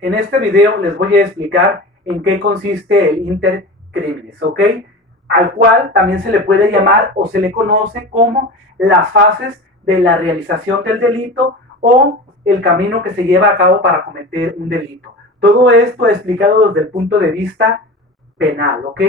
En este video les voy a explicar en qué consiste el inter criminis, ¿ok? Al cual también se le puede llamar o se le conoce como las fases de la realización del delito o el camino que se lleva a cabo para cometer un delito. Todo esto explicado desde el punto de vista penal, ¿ok?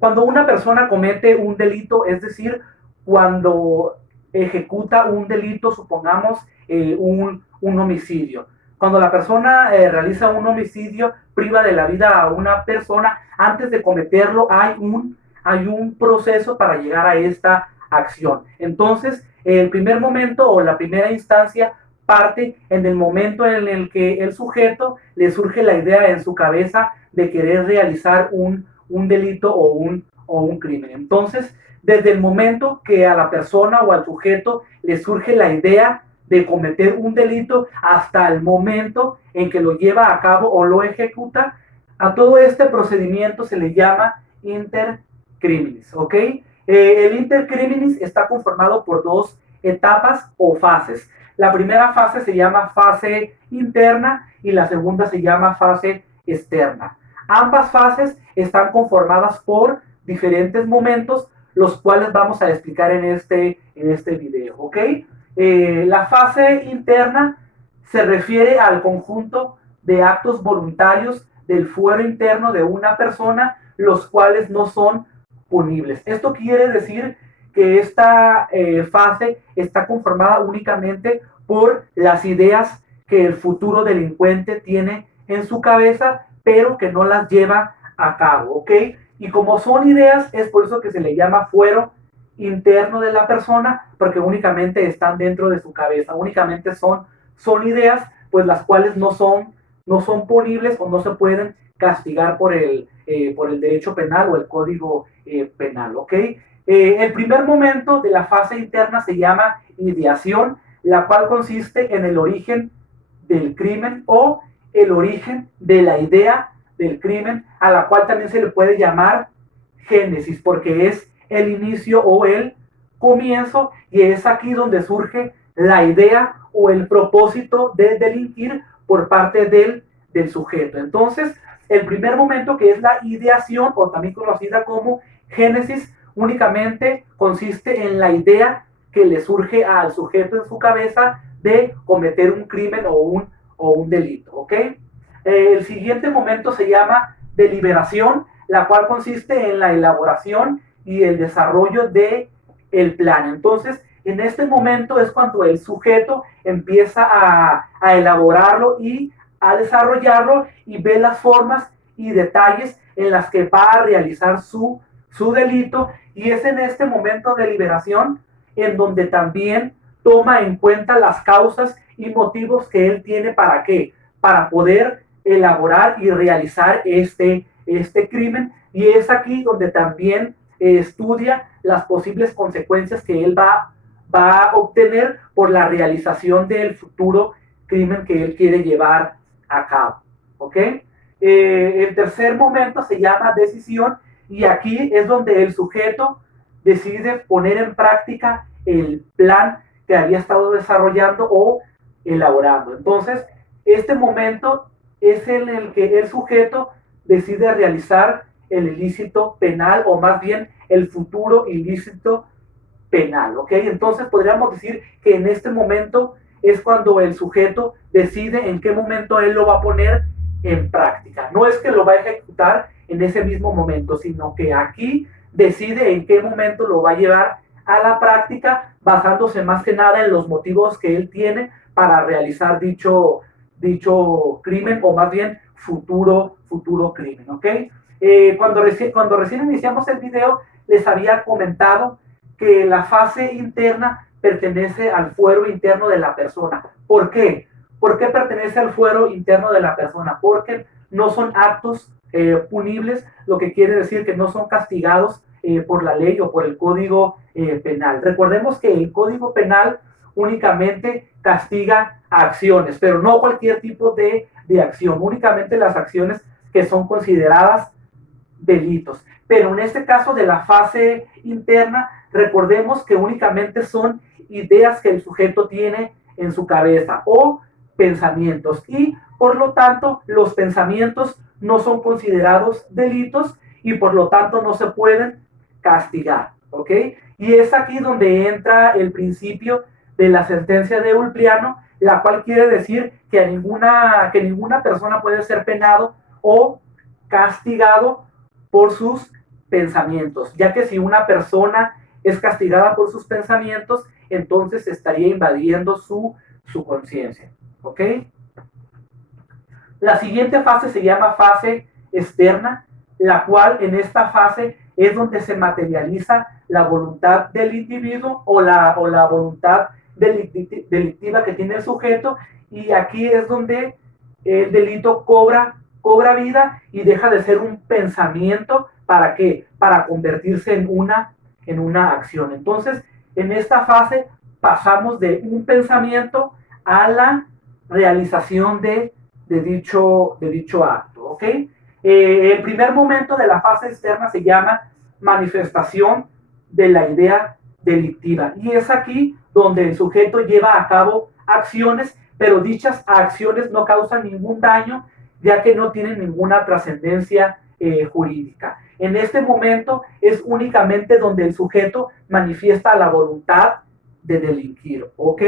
Cuando una persona comete un delito, es decir, cuando ejecuta un delito, supongamos un homicidio. Cuando la persona realiza un homicidio, priva de la vida a una persona, antes de cometerlo hay un proceso para llegar a esta acción. Entonces, el primer momento o la primera instancia parte en el momento en el que el sujeto le surge la idea en su cabeza de querer realizar un delito o un crimen. Entonces, desde el momento que a la persona o al sujeto le surge la idea de cometer un delito hasta el momento en que lo lleva a cabo o lo ejecuta, a todo este procedimiento se le llama intercriminis, ¿ok? El intercriminis está conformado por dos etapas o fases. La primera fase se llama fase interna y la segunda se llama fase externa. Ambas fases están conformadas por diferentes momentos, los cuales vamos a explicar en este video, ¿ok? La fase interna se refiere al conjunto de actos voluntarios del fuero interno de una persona, los cuales no son punibles. Esto quiere decir que esta fase está conformada únicamente por las ideas que el futuro delincuente tiene en su cabeza, pero que no las lleva a cabo, ¿ok? Y como son ideas, es por eso que se le llama fuero interno de la persona, porque únicamente están dentro de su cabeza, únicamente son ideas, pues las cuales no son punibles o no se pueden castigar por el derecho penal o el código penal, ¿ok? El primer momento de la fase interna se llama ideación, la cual consiste en el origen del crimen o el origen de la idea del crimen, a la cual también se le puede llamar génesis, porque es el inicio o el comienzo, y es aquí donde surge la idea o el propósito de delinquir por parte del sujeto. Entonces, el primer momento, que es la ideación, o también conocida como génesis, únicamente consiste en la idea que le surge al sujeto en su cabeza de cometer un crimen o un delito, ¿ok? El siguiente momento se llama deliberación, la cual consiste en la elaboración y el desarrollo de el plan. Entonces, en este momento es cuando el sujeto empieza a elaborarlo y a desarrollarlo y ve las formas y detalles en las que va a realizar su delito, y es en este momento de liberación en donde también toma en cuenta las causas y motivos que él tiene para qué, para poder elaborar y realizar este crimen, y es aquí donde también estudia las posibles consecuencias que él va a obtener por la realización del futuro crimen que él quiere llevar a cabo, ¿ok? El tercer momento se llama decisión, y aquí es donde el sujeto decide poner en práctica el plan que había estado desarrollando o elaborando. Entonces, este momento es en el que el sujeto decide realizar el ilícito penal, o más bien el futuro ilícito penal, ¿ok? Entonces podríamos decir que en este momento es cuando el sujeto decide en qué momento él lo va a poner en práctica. No es que lo va a ejecutar en ese mismo momento, sino que aquí decide en qué momento lo va a llevar a la práctica, basándose más que nada en los motivos que él tiene para realizar dicho crimen, o más bien futuro crimen, ¿ok? Cuando recién iniciamos el video, les había comentado que la fase interna pertenece al fuero interno de la persona. ¿Por qué? ¿Por qué pertenece al fuero interno de la persona? Porque no son actos punibles, lo que quiere decir que no son castigados por la ley o por el código penal. Recordemos que el código penal únicamente castiga acciones, pero no cualquier tipo de acción, únicamente las acciones que son consideradas delitos. Pero en este caso de la fase interna, recordemos que únicamente son ideas que el sujeto tiene en su cabeza, o pensamientos y por lo tanto los pensamientos no son considerados delitos y por lo tanto no se pueden castigar, ¿ok? Y es aquí donde entra el principio de la sentencia de Ulpiano, la cual quiere decir que ninguna persona puede ser penado o castigado por sus pensamientos, ya que si una persona es castigada por sus pensamientos, entonces estaría invadiendo su conciencia, ¿ok? La siguiente fase se llama fase externa, la cual en esta fase es donde se materializa la voluntad del individuo o la voluntad delictiva que tiene el sujeto, y aquí es donde el delito cobra vida y deja de ser un pensamiento. ¿Para qué? Para convertirse en una acción. Entonces, en esta fase pasamos de un pensamiento a la realización de dicho acto, ¿ok? El primer momento de la fase externa se llama manifestación de la idea delictiva, y es aquí donde el sujeto lleva a cabo acciones, pero dichas acciones no causan ningún daño, ya que no tienen ninguna trascendencia jurídica. En este momento es únicamente donde el sujeto manifiesta la voluntad de delinquir, ¿ok?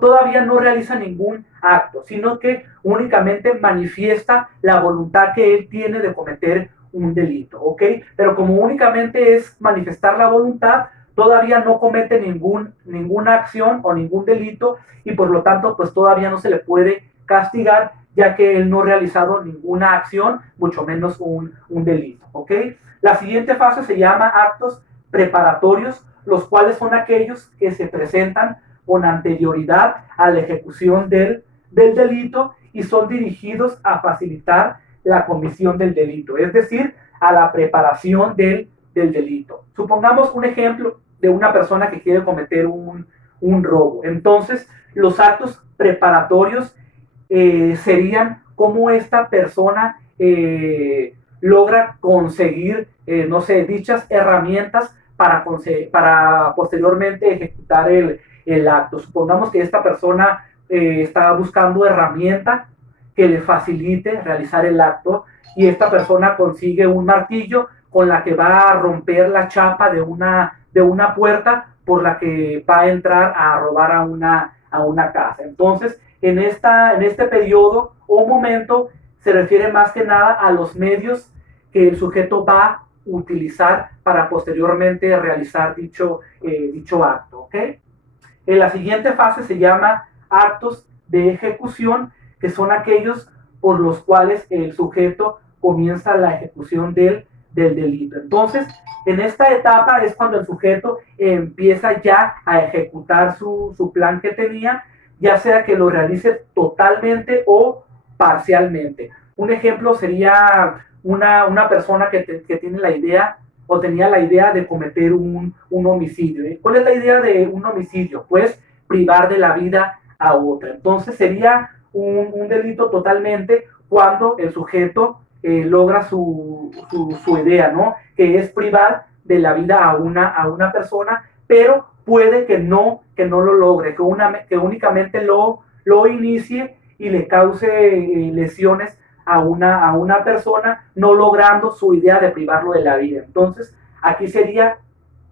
Todavía no realiza ningún acto, sino que únicamente manifiesta la voluntad que él tiene de cometer un delito, ¿ok? Pero como únicamente es manifestar la voluntad, todavía no comete ninguna acción o ningún delito, y por lo tanto, pues todavía no se le puede castigar, ya que él no ha realizado ninguna acción, mucho menos un delito, ¿ok? La siguiente fase se llama actos preparatorios, los cuales son aquellos que se presentan con anterioridad a la ejecución del delito y son dirigidos a facilitar la comisión del delito, es decir, a la preparación del delito. Supongamos un ejemplo de una persona que quiere cometer un robo. Entonces, los actos preparatorios serían cómo esta persona logra conseguir, no sé, dichas herramientas para posteriormente ejecutar el acto. Supongamos que esta persona está buscando herramienta que le facilite realizar el acto, y esta persona consigue un martillo con la que va a romper la chapa de una puerta por la que va a entrar a robar a una casa. Entonces, en este periodo o momento se refiere más que nada a los medios que el sujeto va a utilizar para posteriormente realizar dicho acto, ¿ok? La siguiente fase se llama actos de ejecución, que son aquellos por los cuales el sujeto comienza la ejecución del delito. Entonces, en esta etapa es cuando el sujeto empieza ya a ejecutar su plan que tenía, ya sea que lo realice totalmente o parcialmente. Un ejemplo sería una persona que tiene la idea o tenía la idea de cometer un homicidio. ¿Cuál es la idea de un homicidio? Pues privar de la vida a otra. Entonces sería un delito totalmente cuando el sujeto logra su idea, ¿no? Que es privar de la vida a una persona, pero puede que no lo logre, que únicamente lo inicie y le cause lesiones a una persona, no logrando su idea de privarlo de la vida. Entonces, aquí sería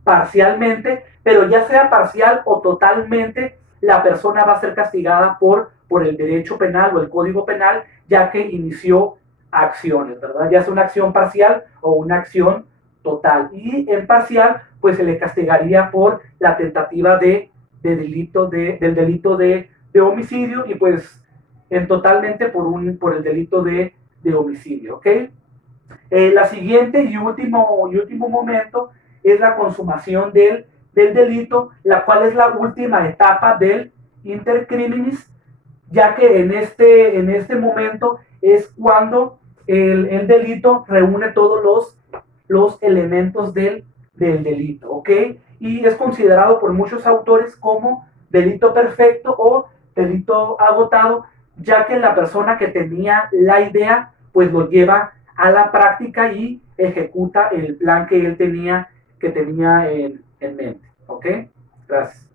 parcialmente, pero ya sea parcial o totalmente, la persona va a ser castigada por el derecho penal o el código penal, ya que inició acciones, ¿verdad? Ya sea una acción parcial o una acción total. Y en parcial, pues se le castigaría por la tentativa del delito de homicidio, y pues en totalmente por el delito de homicidio, ¿ok? La siguiente y último momento es la consumación del delito, la cual es la última etapa del intercriminis, ya que en este momento es cuando el delito reúne todos los elementos del delito, ¿ok? Y es considerado por muchos autores como delito perfecto o delito agotado, ya que la persona que tenía la idea, pues lo lleva a la práctica y ejecuta el plan que él tenía en mente, ¿ok? Gracias.